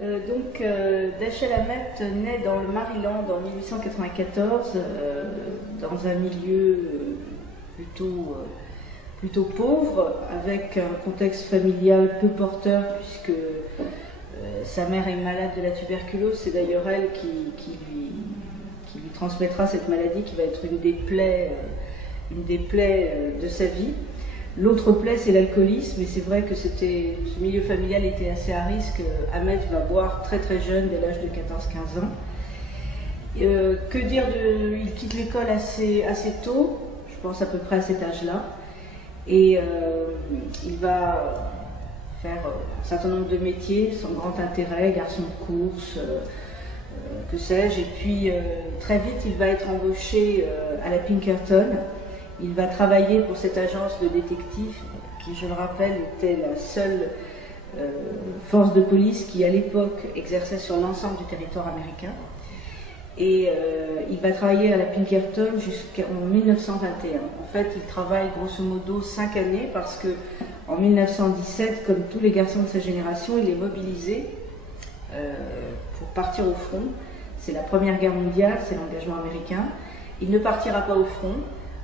Dashiell Hammett naît dans le Maryland en 1894, dans un milieu plutôt pauvre, avec un contexte familial peu porteur, puisque sa mère est malade de la tuberculose. C'est d'ailleurs elle qui lui transmettra cette maladie qui va être une des plaies de sa vie. L'autre plaie, c'est l'alcoolisme, et c'est vrai que ce milieu familial était assez à risque. Hammett va boire très très jeune, dès l'âge de 14-15 ans. Que dire il quitte l'école assez tôt, je pense à peu près à cet âge-là, et il va faire un certain nombre de métiers, son grand intérêt, garçon de course, que sais-je, et puis très vite il va être embauché à la Pinkerton. Il va travailler pour cette agence de détectives qui, je le rappelle, était la seule force de police qui, à l'époque, exerçait sur l'ensemble du territoire américain. Et il va travailler à la Pinkerton jusqu'en 1921. En fait, il travaille grosso modo 5 années parce que en 1917, comme tous les garçons de sa génération, il est mobilisé pour partir au front. C'est la Première Guerre mondiale, c'est l'engagement américain. Il ne partira pas au front,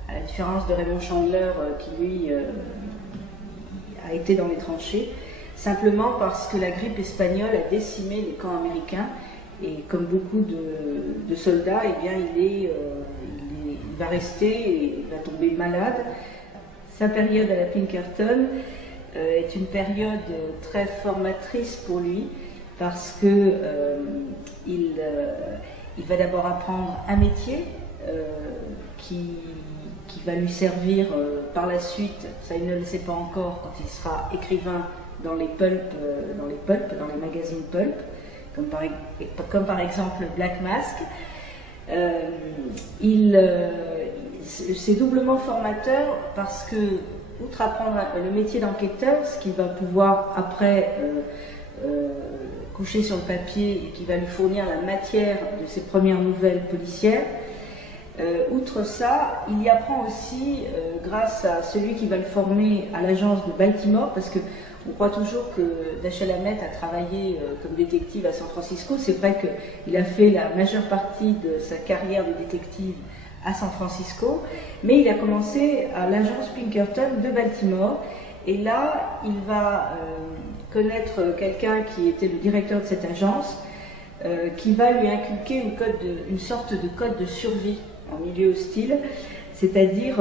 à la différence de Raymond Chandler qui lui a été dans les tranchées, simplement parce que la grippe espagnole a décimé les camps américains, et comme beaucoup de soldats, eh bien, il va rester et il va tomber malade. Sa période à la Pinkerton est une période très formatrice pour lui, parce que il va d'abord apprendre un métier qui va lui servir par la suite, ça il ne le sait pas encore, quand il sera écrivain dans les magazines pulp, comme par exemple Black Mask. C'est doublement formateur parce que, outre apprendre le métier d'enquêteur, ce qu'il va pouvoir après coucher sur le papier et qui va lui fournir la matière de ses premières nouvelles policières, outre ça, il y apprend aussi grâce à celui qui va le former à l'agence de Baltimore, parce que on croit toujours que Dashiell Hammett a travaillé comme détective à San Francisco. C'est vrai qu'il a fait la majeure partie de sa carrière de détective à San Francisco, mais il a commencé à l'agence Pinkerton de Baltimore, et là il va connaître quelqu'un qui était le directeur de cette agence, qui va lui inculquer une sorte de code de survie en milieu hostile, c'est-à-dire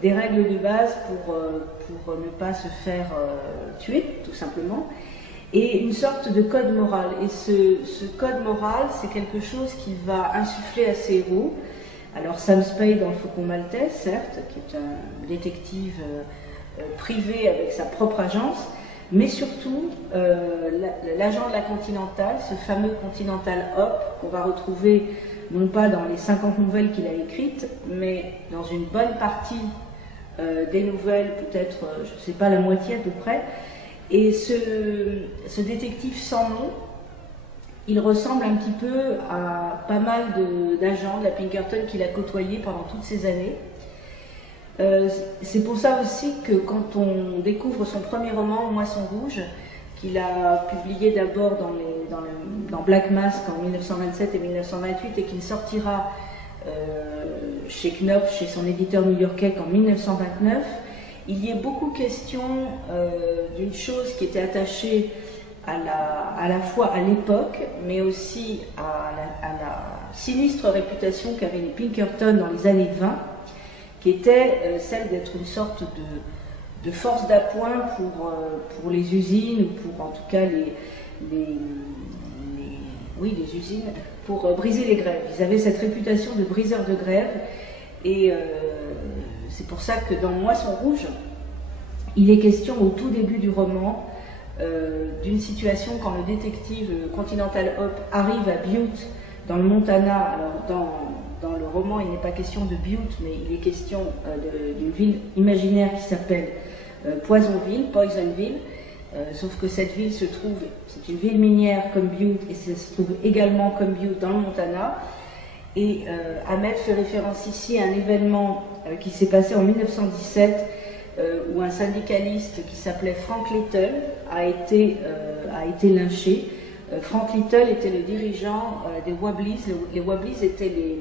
des règles de base pour ne pas se faire tuer, tout simplement, et une sorte de code moral. Et ce code moral, c'est quelque chose qu'il va insuffler à ses héros. Alors Sam Spade dans le Faucon Maltais, certes, qui est un détective privé avec sa propre agence, mais surtout l'agent de la Continental, ce fameux Continental Hop, qu'on va retrouver non pas dans les 50 nouvelles qu'il a écrites, mais dans une bonne partie des nouvelles, peut-être, je ne sais pas, la moitié à peu près. Et ce détective sans nom, il ressemble un petit peu à pas mal d'agents de la Pinkerton qu'il a côtoyé pendant toutes ces années. C'est pour ça aussi que quand on découvre son premier roman, Moisson Rouge, qu'il a publié d'abord dans Black Mask en 1927 et 1928, et qu'il sortira chez Knopf, chez son éditeur new-yorkais, qu'en 1929, il y est beaucoup question d'une chose qui était attachée à la fois à l'époque, mais aussi à la sinistre réputation qu'avaient les Pinkerton dans les années 20, qui était celle d'être une sorte de force d'appoint pour les usines, ou pour en tout cas les usines, pour briser les grèves. Ils avaient cette réputation de briseurs de grève, et c'est pour ça que dans Moisson Rouge, il est question au tout début du roman d'une situation quand le détective Continental Hop arrive à Butte, dans le Montana. Alors dans le roman, il n'est pas question de Butte, mais il est question d'une ville imaginaire qui s'appelle Poisonville, sauf que cette ville se trouve, c'est une ville minière comme Butte, et ça se trouve également comme Butte dans le Montana. Et Hammett fait référence ici à un événement qui s'est passé en 1917, où un syndicaliste qui s'appelait Frank Little a été lynché Frank Little était le dirigeant des Wobblies. Les Wobblies étaient les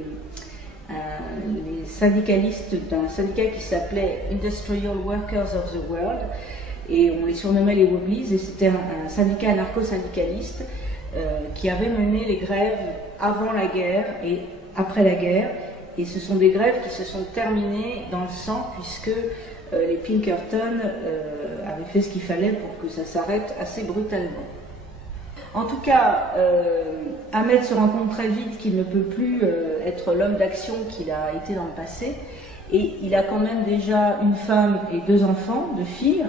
syndicalistes d'un syndicat qui s'appelait Industrial Workers of the World, et on les surnommait les Wobblies, et c'était un syndicat anarcho-syndicaliste qui avait mené les grèves avant la guerre et après la guerre, et ce sont des grèves qui se sont terminées dans le sang, puisque les Pinkerton avaient fait ce qu'il fallait pour que ça s'arrête assez brutalement. En tout cas, Ahmed se rend compte très vite qu'il ne peut plus être l'homme d'action qu'il a été dans le passé, et il a quand même déjà une femme et 2 enfants, 2 filles,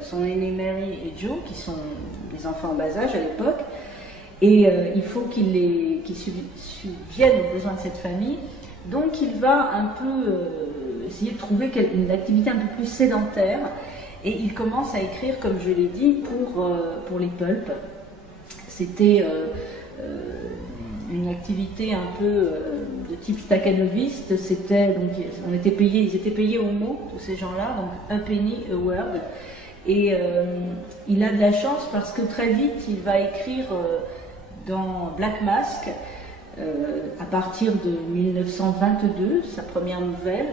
son aînée Mary et Joe, qui sont des enfants en bas âge à l'époque, et il faut qu'il subvienne aux besoins de cette famille. Donc il va un peu essayer de trouver une activité un peu plus sédentaire, et il commence à écrire, comme je l'ai dit, pour les pulps. C'était une activité un peu de type staccanoviste. Ils étaient payés au mot, tous ces gens-là, donc a penny a word. Et il a de la chance parce que très vite il va écrire dans Black Mask, à partir de 1922, sa première nouvelle,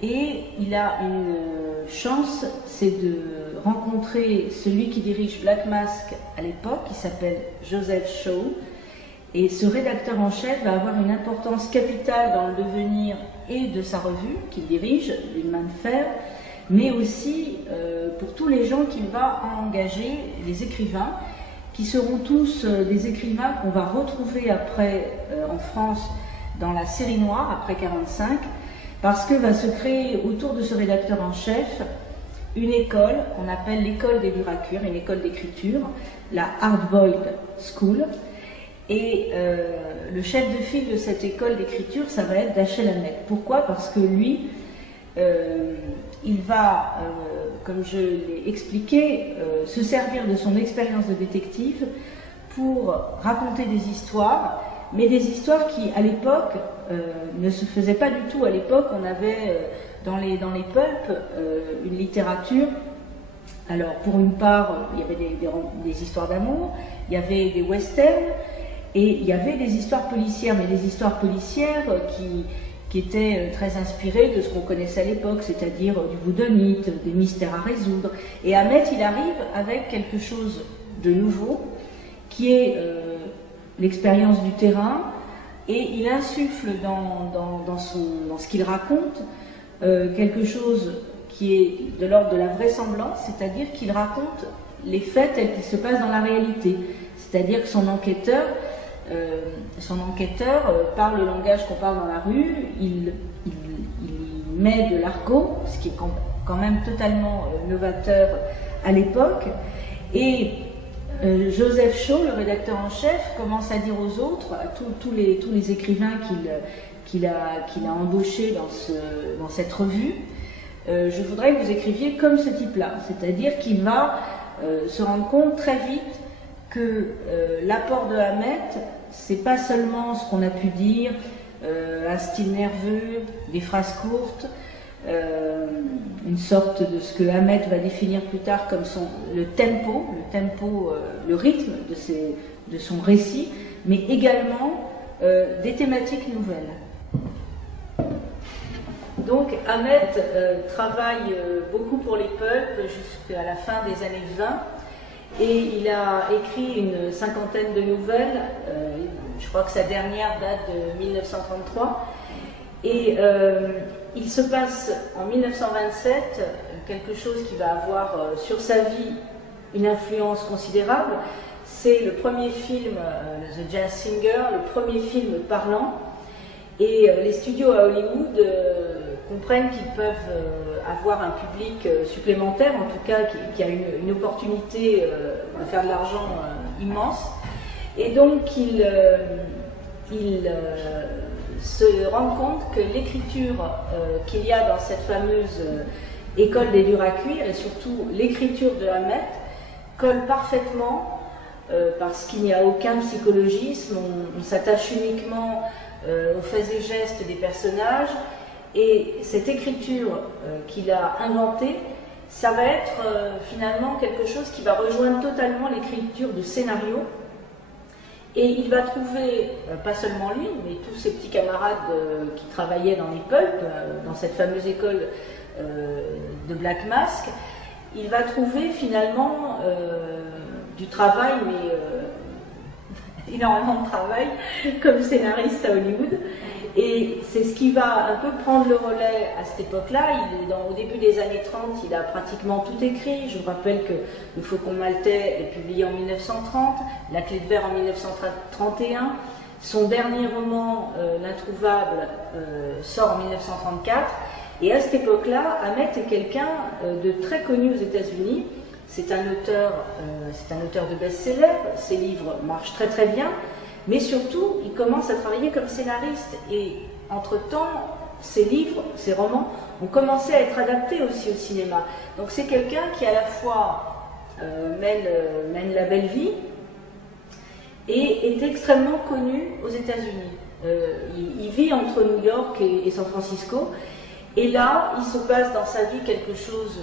et il a une chance, c'est de rencontrer celui qui dirige Black Mask à l'époque, qui s'appelle Joseph Shaw, et ce rédacteur en chef va avoir une importance capitale dans le devenir et de sa revue qu'il dirige d'une main de fer, mais aussi pour tous les gens qu'il va engager, les écrivains, qui seront tous des écrivains qu'on va retrouver après en France dans la série noire, après 1945, parce que va se créer autour de ce rédacteur en chef une école qu'on appelle l'école des Duracures, une école d'écriture, la Hard-Boiled School. Et le chef de file de cette école d'écriture, ça va être Dashiell Hammett. Pourquoi? Parce que lui, il va, comme je l'ai expliqué, se servir de son expérience de détective pour raconter des histoires, mais des histoires qui, à l'époque, ne se faisaient pas du tout. À l'époque, on avait dans les pulps une littérature. Alors, pour une part, il y avait des histoires d'amour, il y avait des westerns, et il y avait des histoires policières, mais des histoires policières qui étaient très inspirées de ce qu'on connaissait à l'époque, c'est-à-dire du whodunit, des mystères à résoudre. Et Hammett, il arrive avec quelque chose de nouveau, qui est l'expérience du terrain, et il insuffle dans ce qu'il raconte quelque chose qui est de l'ordre de la vraisemblance, c'est-à-dire qu'il raconte les faits tels qu'ils se passent dans la réalité. C'est-à-dire que son enquêteur parle le langage qu'on parle dans la rue, il met de l'argot, ce qui est quand même totalement novateur à l'époque, et Joseph Shaw, le rédacteur en chef, commence à dire aux autres, à tous les écrivains qu'il a embauchés dans cette revue, je voudrais que vous écriviez comme ce type-là, c'est-à-dire qu'il va se rendre compte très vite que l'apport de Hammett, c'est pas seulement ce qu'on a pu dire, un style nerveux, des phrases courtes, une sorte de ce que Hammett va définir plus tard comme le tempo, le rythme de son récit, mais également des thématiques nouvelles. Donc Hammett travaille beaucoup pour les pulps jusqu'à la fin des années 20, et il a écrit une 50aine de nouvelles, je crois que sa dernière date de 1933, et il se passe en 1927 quelque chose qui va avoir sur sa vie une influence considérable. C'est le premier film, The Jazz Singer, le premier film parlant, et les studios à Hollywood comprennent qu'ils peuvent avoir un public supplémentaire, en tout cas qui a une opportunité de faire de l'argent immense, et donc il se rend compte que l'écriture qu'il y a dans cette fameuse école des durs à cuire, et surtout l'écriture de Hammett, colle parfaitement parce qu'il n'y a aucun psychologisme, on s'attache uniquement aux faits et gestes des personnages, et cette écriture qu'il a inventée, ça va être finalement quelque chose qui va rejoindre totalement l'écriture de scénario Et il va trouver, pas seulement lui, mais tous ses petits camarades qui travaillaient dans les pulps, dans cette fameuse école de Black Mask, il va trouver finalement du travail, mais énormément de travail, comme scénariste à Hollywood. Et c'est ce qui va un peu prendre le relais à cette époque-là. Au début des années 30, il a pratiquement tout écrit. Je vous rappelle que Le Faucon Maltais est publié en 1930, La Clé de Verre en 1931. Son dernier roman, L'Introuvable, sort en 1934. Et à cette époque-là, Hamet est quelqu'un de très connu aux États-Unis. C'est un auteur de best-seller. Ses livres marchent très très bien. Mais surtout, il commence à travailler comme scénariste. Et entre-temps, ses livres, ses romans, ont commencé à être adaptés aussi au cinéma. Donc c'est quelqu'un qui à la fois mène la belle vie et est extrêmement connu aux États-Unis. Il vit entre New York et San Francisco. Et là, il se passe dans sa vie quelque chose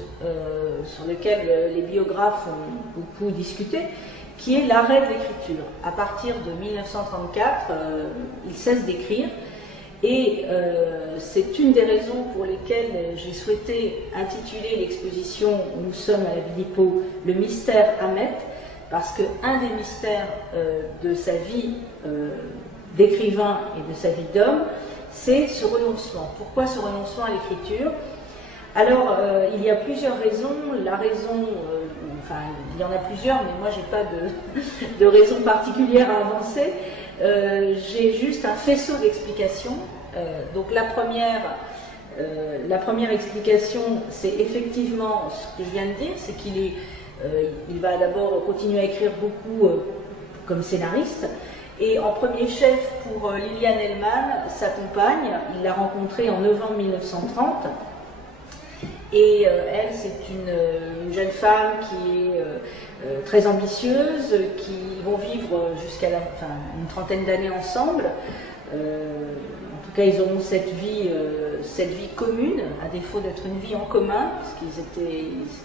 sur lequel les biographes ont beaucoup discuté, qui est l'arrêt de l'écriture. À partir de 1934, il cesse d'écrire, et c'est une des raisons pour lesquelles j'ai souhaité intituler l'exposition où nous sommes à la Bilipo « Le mystère Hamet », parce qu'un des mystères de sa vie d'écrivain et de sa vie d'homme, c'est ce renoncement. Pourquoi ce renoncement à l'écriture? Alors, il y a plusieurs raisons. La raison, enfin, il y en a plusieurs, mais moi, je n'ai pas de raison particulière à avancer. J'ai juste un faisceau d'explications. Donc, la première explication, c'est effectivement ce que je viens de dire, c'est qu'il va d'abord continuer à écrire beaucoup comme scénariste. Et en premier chef pour Liliane Hellman, sa compagne, il l'a rencontrée en novembre 1930. Et elle, c'est une jeune femme qui est très ambitieuse, qui vont vivre jusqu'à une trentaine d'années ensemble. En tout cas, ils auront cette vie commune, à défaut d'être une vie en commun, parce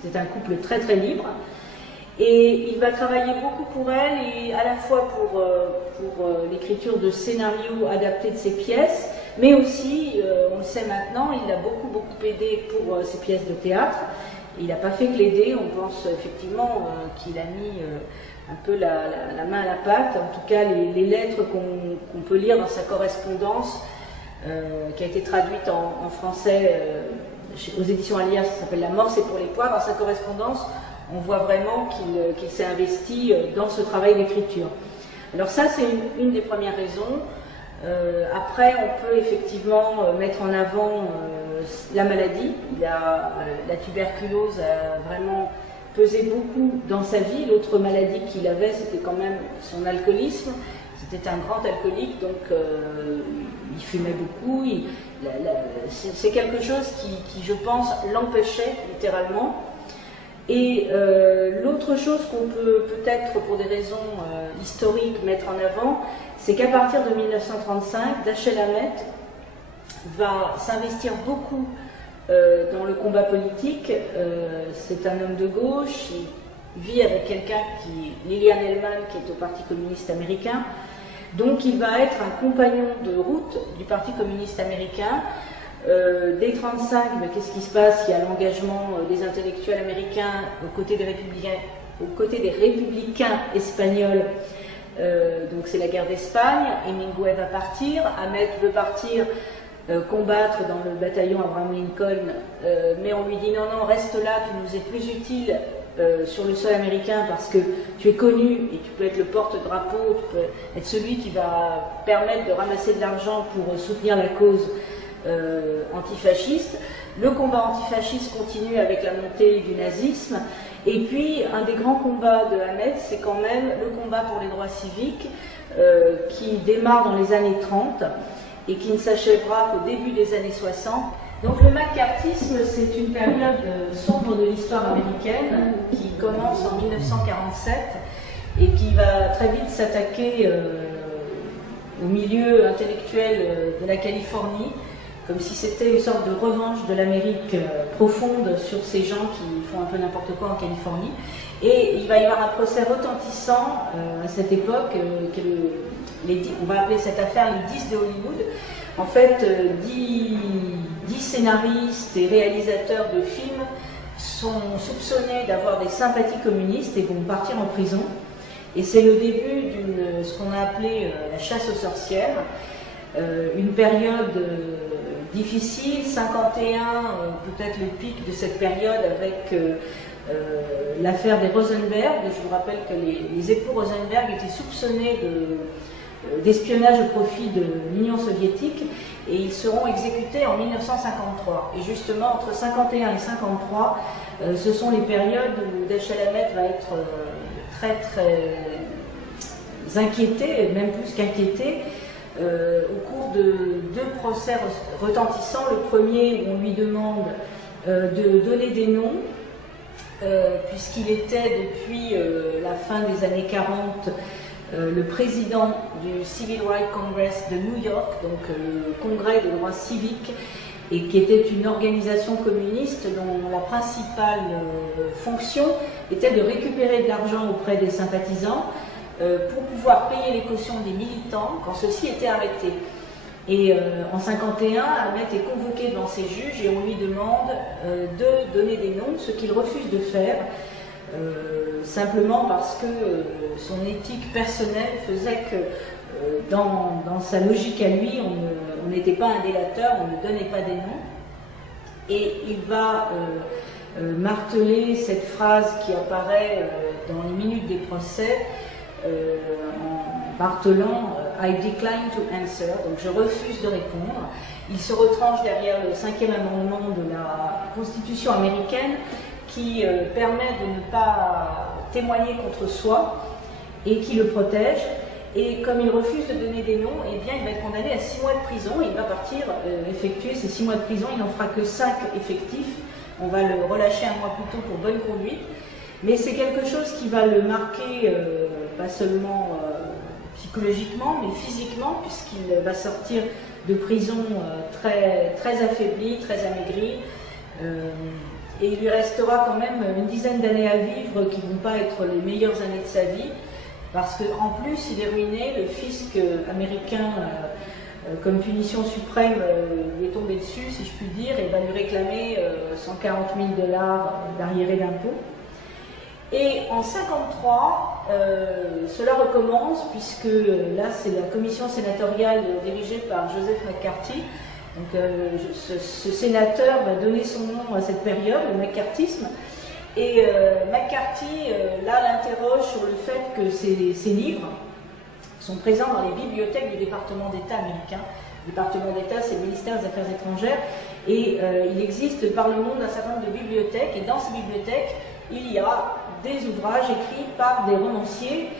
c'était un couple très très libre. Et il va travailler beaucoup pour elle, et à la fois pour l'écriture de scénarios adaptés de ses pièces, mais aussi, on le sait maintenant, il l'a beaucoup aidé pour ses pièces de théâtre. Il n'a pas fait que l'aider, on pense effectivement qu'il a mis un peu la main à la pâte. En tout cas, les lettres qu'on peut lire dans sa correspondance, qui a été traduite en français aux éditions Alias, ça s'appelle La mort c'est pour les poires. Dans sa correspondance, on voit vraiment qu'il s'est investi dans ce travail d'écriture. Alors ça, c'est une des premières raisons. Après, on peut effectivement mettre en avant la maladie. La tuberculose a vraiment pesé beaucoup dans sa vie. L'autre maladie qu'il avait, c'était quand même son alcoolisme. C'était un grand alcoolique, donc il fumait beaucoup. C'est quelque chose qui, je pense, l'empêchait littéralement. Et l'autre chose qu'on peut peut-être, pour des raisons historiques, mettre en avant, c'est qu'à partir de 1935, Dashiell Hamet va s'investir beaucoup dans le combat politique. C'est un homme de gauche, il vit avec quelqu'un Liliane Hellman, qui est au Parti communiste américain. Donc il va être un compagnon de route du Parti communiste américain. Dès 1935, qu'est-ce qui se passe? Il y a l'engagement des intellectuels américains aux côtés des républicains espagnols. Donc c'est la guerre d'Espagne. Hemingway va partir, Hamet veut partir combattre dans le bataillon Abraham Lincoln, mais on lui dit non, reste là, tu nous es plus utile sur le sol américain parce que tu es connu et tu peux être le porte-drapeau, tu peux être celui qui va permettre de ramasser de l'argent pour soutenir la cause antifasciste. Le combat antifasciste continue avec la montée du nazisme, et puis un des grands combats de Hamet, c'est quand même le combat pour les droits civiques qui démarre dans les années 30 et qui ne s'achèvera qu'au début des années 60. Donc le macartisme, c'est une période sombre de l'histoire américaine qui commence en 1947 et qui va très vite s'attaquer au milieu intellectuel de la Californie, comme si c'était une sorte de revanche de l'Amérique profonde sur ces gens qui font un peu n'importe quoi en Californie. Et il va y avoir un procès retentissant à cette époque, on va appeler cette affaire les 10 de Hollywood. En fait, 10 scénaristes et réalisateurs de films sont soupçonnés d'avoir des sympathies communistes et vont partir en prison. Et c'est le début d'une ce qu'on a appelé la chasse aux sorcières, une période difficile, 51, peut-être le pic de cette période avec l'affaire des Rosenberg. Je vous rappelle que les époux Rosenberg étaient soupçonnés d'espionnage au profit de l'Union soviétique et ils seront exécutés en 1953. Et justement, entre 51 et 53, ce sont les périodes où Dash Alamet va être très inquiété, même plus qu'inquiété, au cours de 2 procès retentissants. Le premier où on lui demande de donner des noms, puisqu'il était depuis la fin des années 40 le président du Civil Rights Congress de New York, donc le congrès des droits civiques, et qui était une organisation communiste dont la principale fonction était de récupérer de l'argent auprès des sympathisants pour pouvoir payer les cautions des militants quand ceux-ci étaient arrêtés. Et en 1951, Ahmet est convoqué devant ses juges et on lui demande de donner des noms, ce qu'il refuse de faire, simplement parce que son éthique personnelle faisait que dans sa logique à lui, on n'était pas un délateur, on ne donnait pas des noms. Et il va marteler cette phrase qui apparaît dans les minutes des procès, en martelant I decline to answer, donc je refuse de répondre. Il se retranche derrière le 5e amendement de la Constitution américaine qui permet de ne pas témoigner contre soi et qui le protège. Et comme il refuse de donner des noms, eh bien, il va être condamné à 6 mois de prison. Il va partir effectuer ces 6 mois de prison. Il n'en fera que 5 effectifs. On va le relâcher un mois plus tôt pour bonne conduite. Mais c'est quelque chose qui va le marquer, pas seulement psychologiquement, mais physiquement, puisqu'il va sortir de prison très affaibli, très amaigri. Et il lui restera quand même une dizaine d'années à vivre qui ne vont pas être les meilleures années de sa vie, parce qu'en plus il est ruiné, le fisc américain, comme punition suprême, lui est tombé dessus, si je puis dire, et va lui réclamer 140 000 $ d'arriérés d'impôts. Et en 1953, cela recommence, puisque là c'est la commission sénatoriale dirigée par Joseph McCarthy. Donc ce sénateur va donner son nom à cette période, le McCarthyisme. Et McCarthy, là, l'interroge sur le fait que ces livres sont présents dans les bibliothèques du département d'État américain. Le département d'État, c'est le ministère des Affaires étrangères. Et il existe par le monde un certain nombre de bibliothèques. Et dans ces bibliothèques, il y a des ouvrages écrits par des romanciers,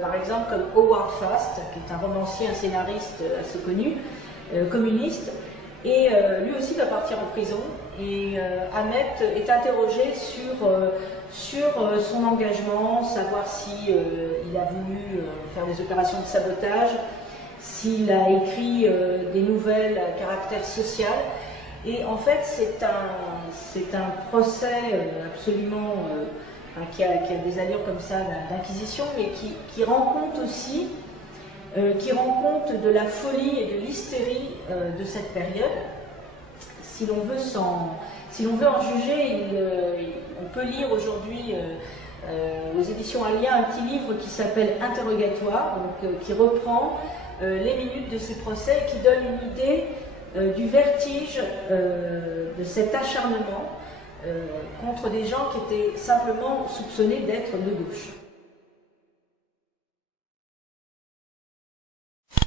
par exemple comme Howard Fast, qui est un romancier, un scénariste assez connu, communiste, et lui aussi va partir en prison. Et Ahmet est interrogé sur son engagement, savoir si il a voulu faire des opérations de sabotage, s'il a écrit des nouvelles à caractère social. Et en fait, c'est un procès absolument qui a des allures comme ça d'inquisition, mais qui rend compte aussi de la folie et de l'hystérie de cette période. Si l'on veut en juger, on peut lire aujourd'hui aux éditions Alia un petit livre qui s'appelle Interrogatoire, donc, qui reprend les minutes de ces procès et qui donne une idée du vertige de cet acharnement contre des gens qui étaient simplement soupçonnés d'être de gauche.